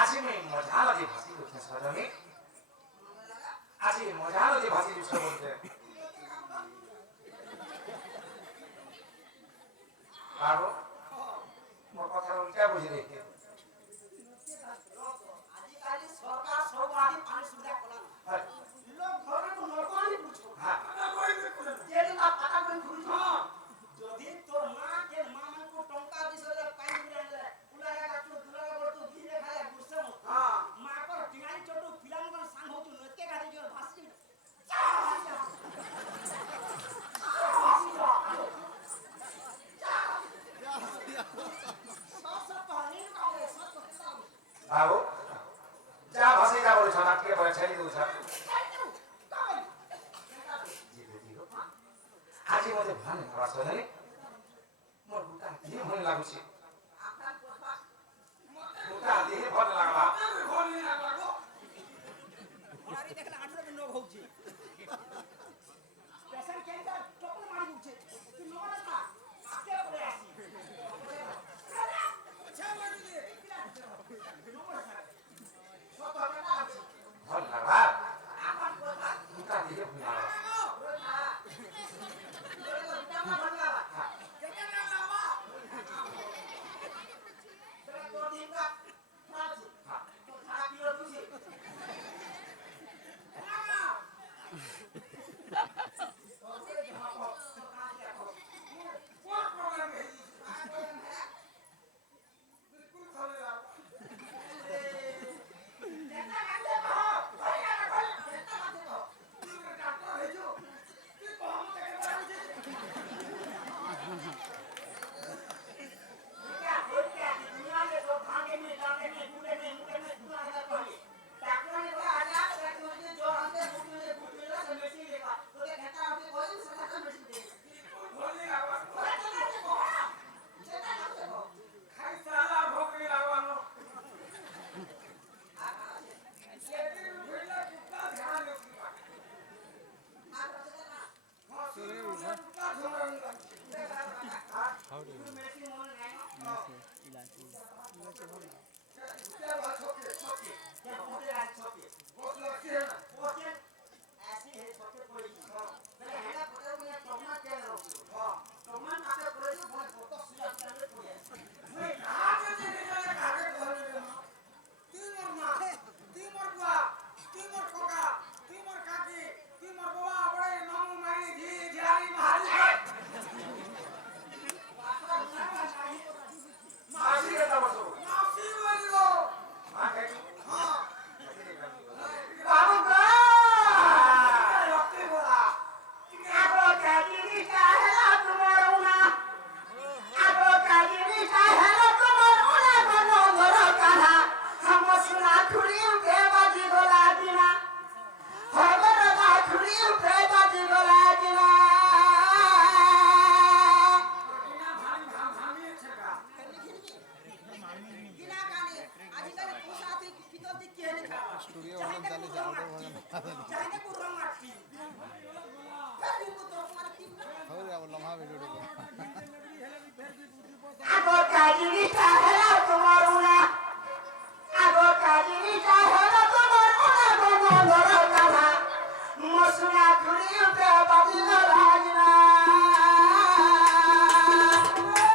আজি মই মজা লাগে ভাসি উঠে সজনী আজি মজা লাগে ভাসি উঠে বলতে বাবু মোর কথা উল্টা বুঝি দেখে আজিকালি সরকার সব আদি পানি সুবিধা কলা লোক ঘরে তো নরমালি বুঝো হ্যাঁ যেদি না পাতা করে ঘুরছো যদি তোর মা কে মামা কো টঙ্কা দিছলে পানি দিলে উলাগা গাছু দুলাগা বড়তো ঘিরে খায় বুঝছো হ্যাঁ মা কো টিনাই চটু পিলাম কোন সাং হতু নতে গাড়ি জোর ভাসি বাবু যা ভাসি যা বলে ছানা কে বলে ছেড়ে দেউ ছাড় আজি মতে ভান করা সজনী মোর বুটা কি মন লাগুছে বুটা দিয়ে ভাল লাগলা ঘনি না লাগো ওনারি দেখলে 18 দিন লোক হউছি পেশেন্ট কেনটা চপল মারি উঠছে তুই নড়া না আকে পড়ে আসি আচ্ছা মারি দে ভাল লাগলা বুটা দিয়ে ভাল লাগলা